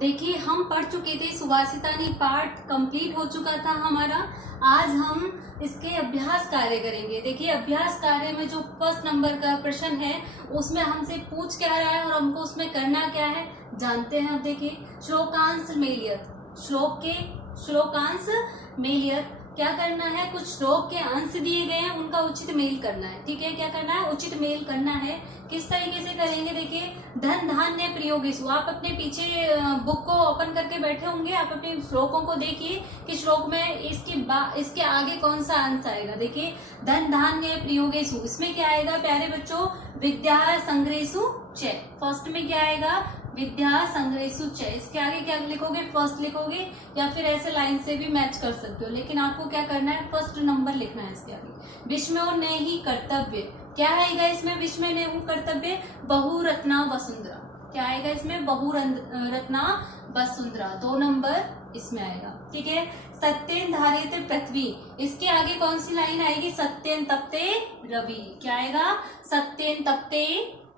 देखिए हम पढ़ चुके थे सुभाषितानी, पार्ट कंप्लीट हो चुका था हमारा। आज हम इसके अभ्यास कार्य करेंगे। देखिए अभ्यास कार्य में जो फर्स्ट नंबर का प्रश्न है उसमें हमसे पूछ क्या रहा है और हमको उसमें करना क्या है जानते हैं। अब देखिए श्लोकांश मेलियत, श्लोकांश मेलियत क्या करना है, कुछ श्लोक के अंश दिए गए हैं उनका उचित मेल करना है। ठीक है, क्या करना है, उचित मेल करना है। किस तरीके से करेंगे, देखिए धन धान्य प्रयोगेषु, आप अपने पीछे बुक को ओपन करके बैठे होंगे, आप अपने श्लोकों को देखिए कि श्लोक में इसके आगे कौन सा अंश आएगा। देखिए धन धान्य प्रयोगेषु, इसमें क्या आएगा प्यारे बच्चों, विद्या संग्रहेषु च। फर्स्ट में क्या आएगा, विद्या संग्रहेषु च। इसके आगे क्या लिखोगे, फर्स्ट लिखोगे या फिर ऐसे लाइन से भी मैच कर सकते हो, लेकिन आपको क्या करना है, फर्स्ट नंबर लिखना है इसके आगे। विस्मयो ने ही कर्तव्य, क्या आएगा इसमें, विस्मय ने ही कर्तव्य, बहुरत्ना वसुंधरा, क्या आएगा इसमें, बहुरत्ना वसुंधरा, 2 नंबर इसमें आएगा। ठीक है, सत्येन धारित पृथ्वी, इसके आगे कौन सी लाइन आएगी, सत्येन तप्ते रवि, क्या आएगा, सत्येन तप्ते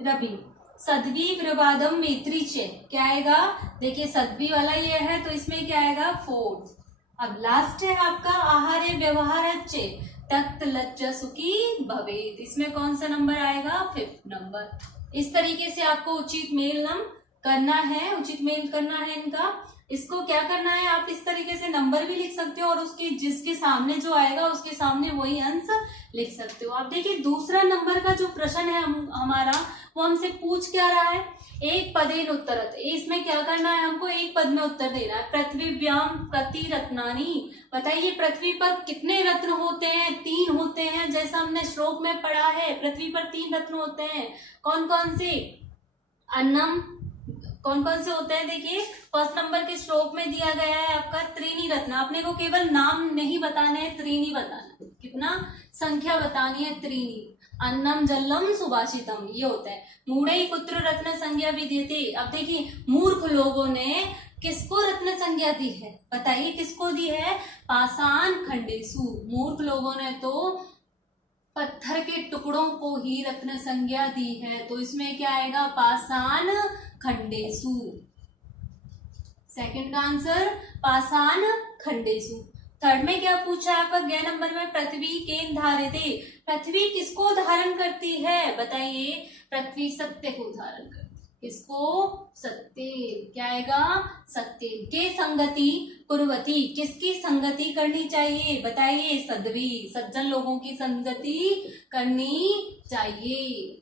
रवि। सद्वी प्रवादम मैत्री चे, क्या आएगा, देखिए सद्वी वाला ये है तो इसमें क्या आएगा, 4। अब लास्ट है आपका आहार्य व्यवहार चे, तक्त लज्जा सुखी भवेत, इसमें कौन सा नंबर आएगा, 5th नंबर। इस तरीके से आपको उचित मेलनम करना है, उचित मेल करना है इनका। इसको क्या करना है, आप इस तरीके से नंबर भी लिख सकते हो और उसके जिसके सामने जो आएगा उसके सामने वही अंश लिख सकते हो। अब देखिए दूसरा नंबर का जो प्रश्न है हमारा, वो हमसे पूछ क्या रहा है, एक पदेन उत्तरत, इसमें क्या करना है, हमको एक पद में उत्तर देना है। पृथ्वीव्याम प्रति रत्नानि, बताइए पृथ्वी पर कितने रत्न होते हैं, 3 होते हैं, जैसा हमने श्लोक में पढ़ा है, पृथ्वी पर 3 रत्न होते हैं। कौन कौन से, अन्नम, कौन कौन से होते हैं, देखिए फर्स्ट नंबर के श्लोक में दिया गया है आपका त्रीनी रत्न, अपने को केवल नाम नहीं बताना है, त्रीनी बताना है, कितना संख्या बतानी है, त्रीनी, अन्नम जलम सुभाषितम, ये होता है। मूढ़ई पुत्र रत्न संज्ञा विद्यते, अब देखिए मूर्ख लोगों ने किसको रत्न संज्ञा दी है, बताइए किसको दी है, पाषाण खंडेषु, मूर्ख लोगों ने तो पत्थर के टुकड़ों को ही रत्न संज्ञा दी है, तो इसमें क्या आएगा, पाषाण खंडेषु, सेकंड का आंसर पाषाण खंडेषु। थर्ड में क्या पूछा है आपका, 11 नंबर में, पृथ्वी केन धारिते, पृथ्वी किसको धारण करती है, बताइए, पृथ्वी सत्य को धारण करती है, किसको, सत्य, क्या आएगा, सत्य। के संगति कुर्वती, किसकी संगति करनी चाहिए, बताइए, सद्वी, सज्जन लोगों की संगति करनी चाहिए।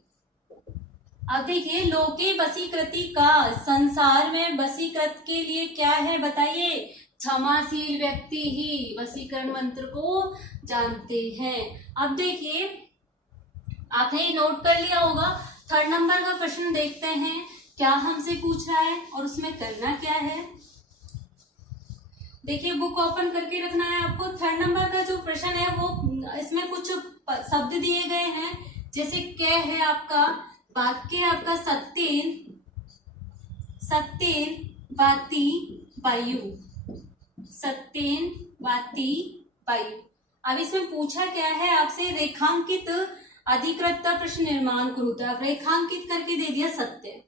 अब देखिए लोके वशीकृति का, संसार में वशीकृत के लिए क्या है, बताइए, क्षमाशील व्यक्ति ही वशीकरण मंत्र को जानते हैं। अब देखिए आपने ये नोट कर लिया होगा, थर्ड नंबर का प्रश्न देखते हैं क्या हमसे पूछ रहा है और उसमें करना क्या है। देखिए बुक ओपन करके रखना है आपको। थर्ड नंबर का जो प्रश्न है वो, इसमें कुछ शब्द दिए गए हैं, जैसे क्या है आपका, वाक्य आपका सत्येन, सत्येन वाति वायु, सत्येन वाति वायु। अब इसमें पूछा क्या है आपसे, रेखांकित अधिकृत प्रश्न निर्माण कुरुता, रेखांकित करके दे दिया सत्य,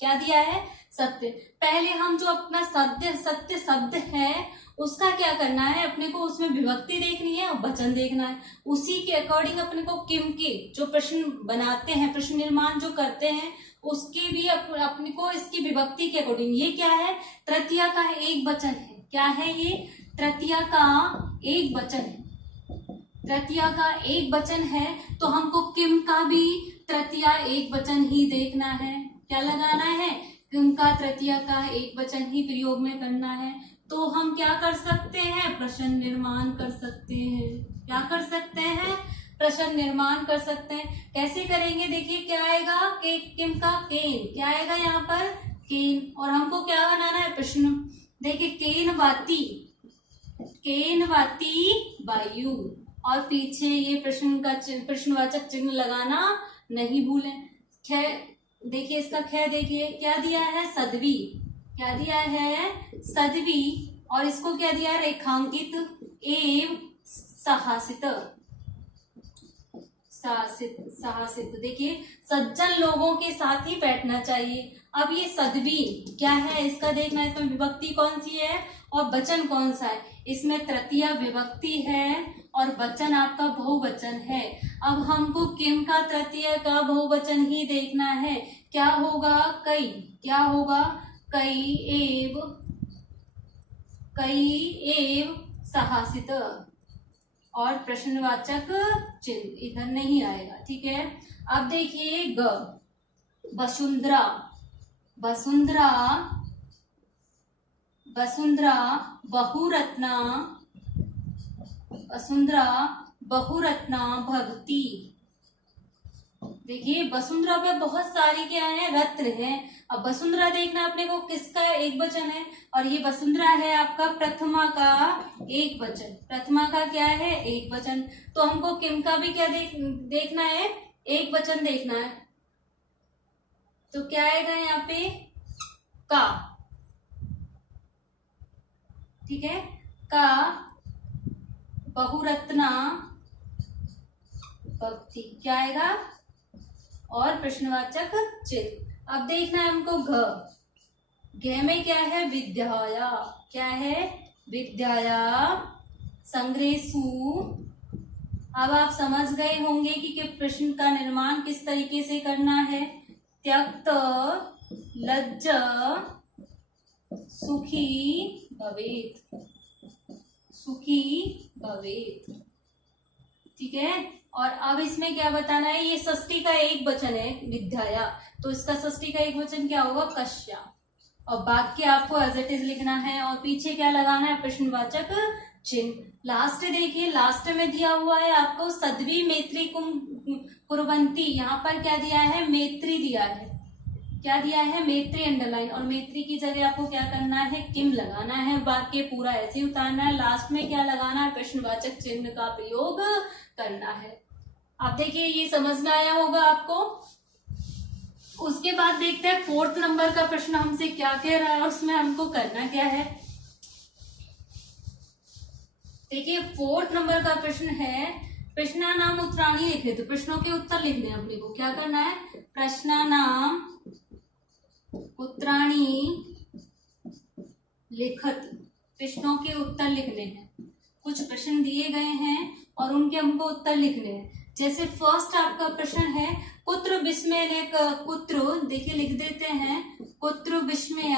क्या दिया है, सत्य। पहले हम जो अपना सत्य शब्द है उसका क्या करना है, अपने को उसमें विभक्ति देखनी है और वचन देखना है, उसी के अकॉर्डिंग अपने को किम के जो प्रश्न बनाते हैं, प्रश्न निर्माण जो करते हैं उसके भी अपने को इसकी विभक्ति के अकॉर्डिंग। ये क्या है, तृतीया का एक वचन है, क्या है ये, तृतीया का एक वचन है, तृतीया का एक वचन है, तो हमको किम का भी तृतीया एक वचन ही देखना है, क्या लगाना है, किम का तृतीया का एक वचन ही प्रयोग में करना है। तो हम क्या कर सकते हैं, प्रश्न निर्माण कर सकते हैं, क्या कर सकते हैं, प्रश्न निर्माण कर सकते हैं। कैसे करेंगे, देखिए क्या आएगा, के किम का केन, क्या आएगा यहाँ पर, केन, और हमको क्या बनाना है, प्रश्न। देखिए केन वाति वायु, और पीछे ये प्रश्नवाचक चिन्ह लगाना नहीं भूलें। ख, देखिए इसका ख, देखिए क्या दिया है, सद्वी, क्या दिया है, सद्वी, और इसको क्या दिया, रेखांकित एवं सहासित, साहसित, साहसित। देखिए सज्जन लोगों के साथ ही बैठना चाहिए। अब ये सदवी क्या है इसका देखना, इसमें विभक्ति कौन सी है और वचन कौन सा है। इसमें तृतीया विभक्ति है और वचन आपका बहुवचन है। अब हमको किम का तृतीय का बहुवचन ही देखना है। क्या होगा, कई। क्या होगा, कई एव साहसित और प्रश्नवाचक चिन्ह इधर नहीं आएगा, ठीक है। अब देखिए ग, वसुंधरा, वसुंधरा, वसुंधरा बहुरत्ना, वसुंधरा बहुरत्ना भक्ति। देखिए वसुंधरा पे बहुत सारी क्या है, रत्न है। अब वसुंधरा देखना अपने को किसका एक वचन है और ये वसुंधरा है आपका प्रथमा का एक वचन। प्रथमा का क्या है, एक वचन। तो हमको किम का भी क्या देखना है, एक वचन देखना है। तो क्या आएगा यहाँ पे, का, ठीक है, का बहुरत्ना भक्ति, क्या आएगा और प्रश्नवाचक चिन्ह। अब देखना है हमको घ में क्या है, विद्याया। क्या है, विद्याया संग्रहेषु। अब आप समझ गए होंगे कि प्रश्न का निर्माण किस तरीके से करना है। त्यक्त लज्ज सुखी भवेत, सुखी भवेत, ठीक है। और अब इसमें क्या बताना है, ये षष्ठी का एक वचन है विद्याया, तो इसका षष्ठी का एक वचन क्या होगा, कश्या। और वाक्य आपको एज इट इज लिखना है और पीछे क्या लगाना है, प्रश्नवाचक चिन्ह। लास्ट देखिए, लास्ट में दिया हुआ है आपको सद्वी मैत्री कुर्वन्ति। यहाँ पर क्या दिया है, मैत्री दिया है। क्या दिया है, मैत्री अंडरलाइन, और मैत्री की जगह आपको क्या करना है, किम लगाना है। वाक्य पूरा ऐसे ही उतारना है। लास्ट में क्या लगाना है, प्रश्नवाचक चिन्ह का प्रयोग करना है। आप देखिए ये समझ में आया होगा आपको। उसके बाद देखते हैं फोर्थ नंबर का प्रश्न हमसे क्या कह रहा है, उसमें हमको करना क्या है। देखिए फोर्थ नंबर का प्रश्न है, प्रश्नानाम उत्तराणी लिखे। तो प्रश्नों के उत्तर लिखने हैं अपने को। क्या करना है, प्रश्नानाम उत्तराणी लिखत, प्रश्नों के उत्तर लिखने हैं। कुछ प्रश्न दिए गए हैं और उनके हमको उत्तर लिखने हैं। जैसे फर्स्ट आपका प्रश्न है, कुत्र विस्मय ने, कुत्र देखिए लिख देते हैं, कुत्र विस्मय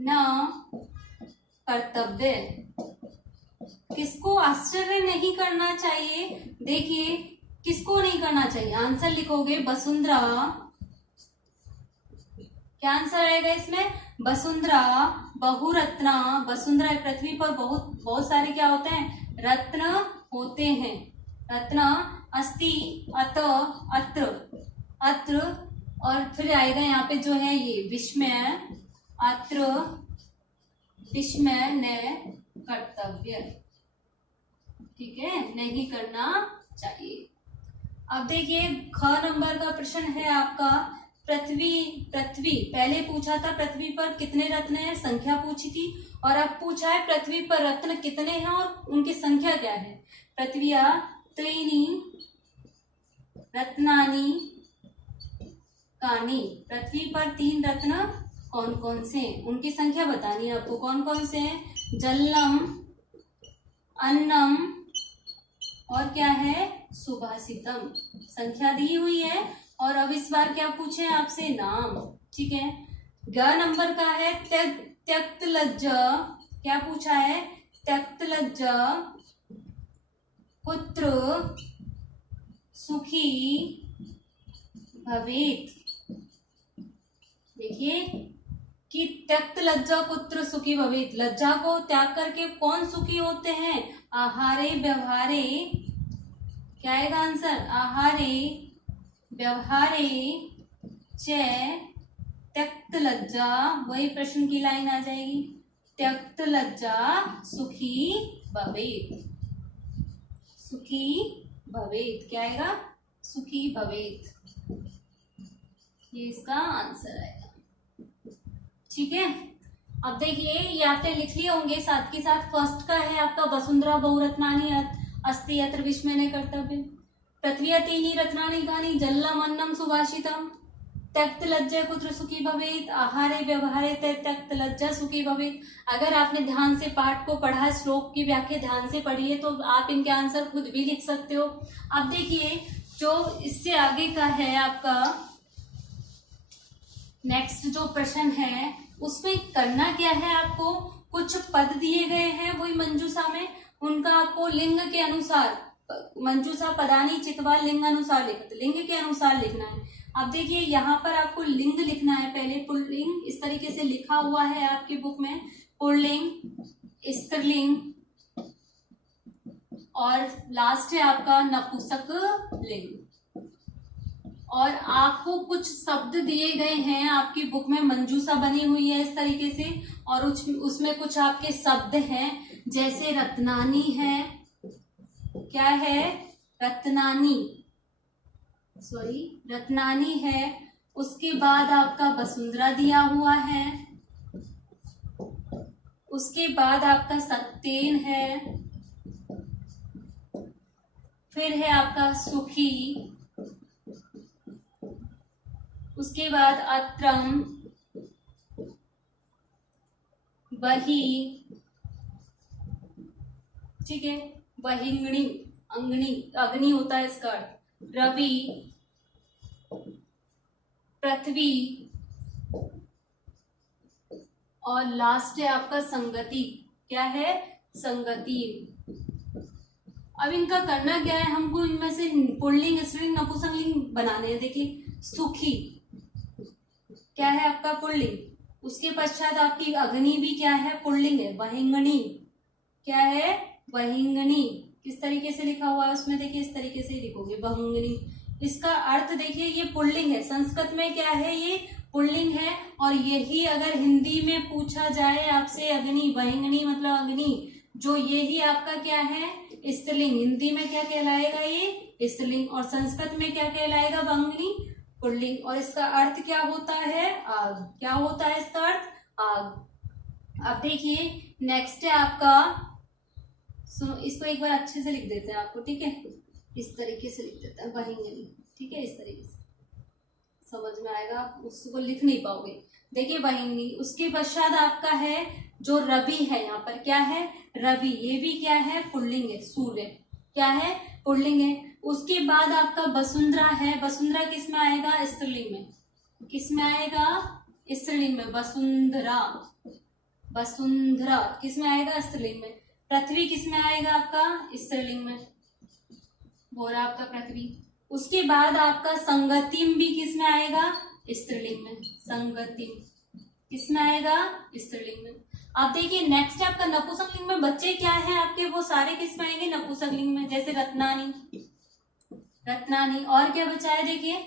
न कर्तव्य। किसको आश्चर्य नहीं करना चाहिए, देखिए किसको नहीं करना चाहिए। आंसर लिखोगे वसुंधरा, क्या आंसर आएगा इसमें, वसुंधरा बहुरत्ना। वसुंधरा पृथ्वी पर बहुत सारे क्या होते हैं, रत्न होते हैं। रत्न अस्ति अत अत्र, अत्र, और फिर आएगा यहाँ पे जो है ये विस्मय, अत्र विस्मय न कर्तव्य, ठीक है, नहीं करना चाहिए। अब देखिए ख नंबर का प्रश्न है आपका, पृथ्वी, पृथ्वी पहले पूछा था पृथ्वी पर कितने रत्न हैं, संख्या पूछी थी। और अब पूछा है पृथ्वी पर रत्न कितने हैं और उनकी संख्या क्या है। पृथ्व्या त्रीणि रत्नानि कानि, पृथ्वी पर 3 रत्न कौन कौन से हैं, उनकी संख्या बतानी है आपको। कौन कौन से हैं, जलम, अन्नम और क्या है, सुभाषितम। संख्या दी हुई है और अब इस बार क्या पूछे आपसे, नाम, ठीक है। ग नंबर का है त्यक्त लज्जा, क्या पूछा है, त्यक्त लज्जा पुत्र सुखी भवेत। देखिए कि त्यक्त लज्जा पुत्र सुखी भवेत, लज्जा को त्याग करके कौन सुखी होते हैं, आहारे व्यवहारे, क्या आएगा आंसर, आहारे व्यवहारे च त्यक्त लज्जा, वही प्रश्न की लाइन आ जाएगी, त्यक्त लज्जा सुखी भवेत, सुखी भवेत, क्या आएगा, सुखी भवेत, ये इसका आंसर आएगा, ठीक है। अब देखिए ये आपने लिख लिए होंगे साथ के साथ। फर्स्ट का है आपका वसुंधरा बहुरत्नानि अस्ति यत्र विस्मयने कर्तव्यम्। पृथिव्या त्रीणि रत्नानि कानि जलम अन्नम सुभाषितम। त्यक्त लज्जा कुत्र सुखी भवेत्, आहारे व्यवहारे त्यक्त लज्जा सुखी भवेत्। अगर आपने ध्यान से पाठ को पढ़ा, श्लोक की व्याख्या ध्यान से पढ़ी है, तो आप इनके आंसर खुद भी लिख सकते हो। अब देखिए जो इससे आगे का है आपका नेक्स्ट जो प्रश्न है, उसमें करना क्या है आपको, कुछ पद दिए गए हैं वही मंजूषा में, उनका आपको लिंग के अनुसार, मंजूषा पदानी चित्वा लिंग अनुसार लिंग के अनुसार लिखना है। अब देखिए यहाँ पर आपको लिंग लिखना है। पहले पुल्लिंग इस तरीके से लिखा हुआ है आपकी बुक में, पुल्लिंग, स्त्रीलिंग, और लास्ट है आपका नपुंसक लिंग। और आपको कुछ शब्द दिए गए हैं आपकी बुक में, मंजूषा बनी हुई है इस तरीके से, और उसमें कुछ आपके शब्द हैं, जैसे रत्नानी है, क्या है, रत्नानी है। उसके बाद आपका वसुंधरा दिया हुआ है, उसके बाद आपका सत्येन है, फिर है आपका सुखी, उसके बाद अत्रम, वही, ठीक है, वहिंगणी, अंगनी, अग्नि होता है इसका अर्थ, रवि, पृथ्वी, और लास्ट है आपका संगति। क्या है, संगति। अब इनका करना क्या है, हमको इनमें से पुल्लिंग, स्त्रीलिंग, नपुंसकलिंग बनाने हैं। देखिए सुखी क्या है आपका, पुल्लिंग। उसके पश्चात आपकी अग्नि भी क्या है, पुल्लिंग है। वहिंगणी क्या है, वहिंगणी। किस तरीके से लिखा हुआ है उसमें, देखिए इस तरीके से लिखोगे, वहिंगणी। इसका अर्थ देखिए, ये पुल्लिंग है, संस्कृत में क्या है, ये पुल्लिंग है। और यही अगर हिंदी में पूछा जाए आपसे, अग्नि, वहिंगणी मतलब अग्नि, जो यही आपका क्या है, स्त्रीलिंग। हिंदी में क्या कहलाएगा, ये स्त्रीलिंग, और संस्कृत में क्या कहलाएगा, वहिंगणी, पुल्लिंग। और इसका अर्थ क्या होता है, आग। क्या होता है इसका अर्थ, आग। अब देखिए नेक्स्ट है आपका, सुनो इसको एक बार अच्छे से लिख देते हैं आपको, ठीक है, इस तरीके से लिख देते हैं, वहिंगणी, ठीक है, इस तरीके से समझ में आएगा, उसको लिख नहीं पाओगे। देखिए वहिंगणी। उसके पश्चात आपका है जो रवि है, यहाँ पर क्या है, रवि, ये भी क्या है, पुल्लिंग है। सूर्य क्या है, पुल्लिंग है। उसके बाद आपका वसुंधरा है। वसुंधरा किस में आएगा, स्त्रीलिंग में। किस में आएगा, स्त्रीलिंग में, वसुंधरा। वसुंधरा किस में आएगा, स्त्रीलिंग में। पृथ्वी किस में आएगा आपका, स्त्रीलिंग में, बोरा आपका पृथ्वी। उसके बाद आपका संगतिम भी किस में आएगा, स्त्रीलिंग में। संगतिम किस में आएगा, स्त्रीलिंग में। अब देखिए नेक्स्ट आपका नपुंसकलिंग में बच्चे क्या है आपके, वो सारे किस में आएंगे, नपुंसकलिंग में। जैसे रत्नानी, रत्नानी। और क्या बचा है, देखिए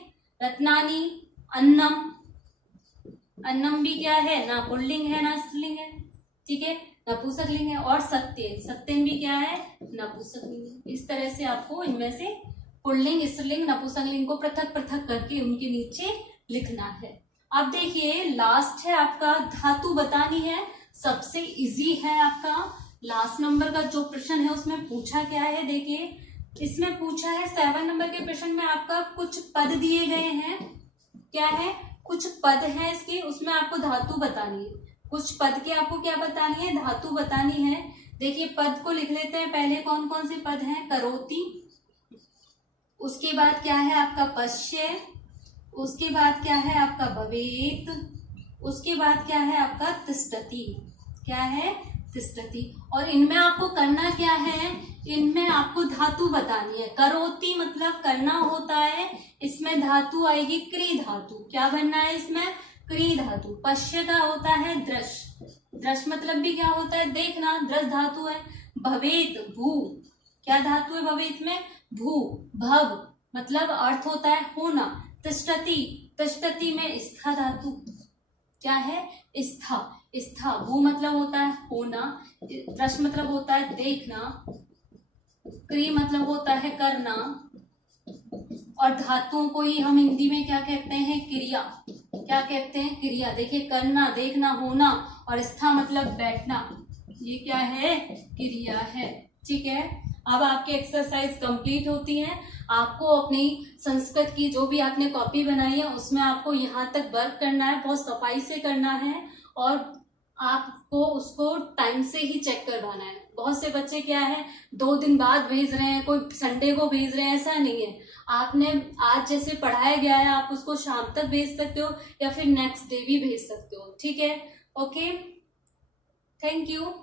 रत्नानी, अन्नम, अन्नम भी क्या है, ना पुल्लिंग है ना स्त्रीलिंग है, ठीक है, नपुंसकलिंग है। और सत्येन, सत्येन भी क्या है, नपुंसकलिंग है। इस तरह से आपको इनमें से पुल्लिंग, स्त्रीलिंग, नपुंसकलिंग को पृथक पृथक करके उनके नीचे लिखना है। अब देखिए लास्ट है आपका, धातु बतानी है। सबसे इजी है आपका, लास्ट नंबर का जो प्रश्न है उसमें पूछा क्या है, देखिए इसमें पूछा है 7 नंबर के प्रश्न में आपका कुछ पद दिए गए हैं। क्या है, कुछ पद है इसके, उसमें आपको धातु बतानी है। कुछ पद के आपको क्या बतानी है, धातु बतानी है। देखिए पद को लिख लेते हैं। पहले कौन कौन से पद हैं, करोति, उसके बाद क्या है आपका पश्य, उसके बाद क्या है आपका भवेत, उसके बाद क्या है आपका तिष्ठति। क्या है, तिष्ठति। और इनमें आपको करना क्या है, इनमें आपको धातु बतानी है। करोति मतलब करना होता है, इसमें धातु आएगी क्री धातु। क्या बनना है इसमें, क्री धातु। पश्य का होता है दृश, दृश मतलब भी क्या होता है, देखना, दृश धातु है। भवेत भू, क्या धातु है भवेत में, भू। भव मतलब अर्थ होता है होना। तिष्ठति, तिष्ठति में स्था धातु। क्या है, स्था, स्था। भू मतलब होता है होना, दृश मतलब होता है देखना, क्री मतलब होता है करना, और धातुओं को ही हम हिंदी में क्या कहते हैं, क्रिया। क्या कहते हैं, क्रिया। देखिए करना, देखना, होना, और स्था मतलब बैठना, ये क्या है, क्रिया है, ठीक है। अब आपकी एक्सरसाइज कंप्लीट होती है। आपको अपनी संस्कृत की जो भी आपने कॉपी बनाई है उसमें आपको यहाँ तक वर्क करना है, बहुत सफाई से करना है और आपको उसको टाइम से ही चेक करवाना है। बहुत से बच्चे क्या है 2 दिन बाद भेज रहे हैं, कोई संडे को भेज रहे हैं, ऐसा नहीं है। आपने आज जैसे पढ़ाया गया है आप उसको शाम तक भेज सकते हो या फिर नेक्स्ट डे भी भेज सकते हो, ठीक है। Okay, thank you.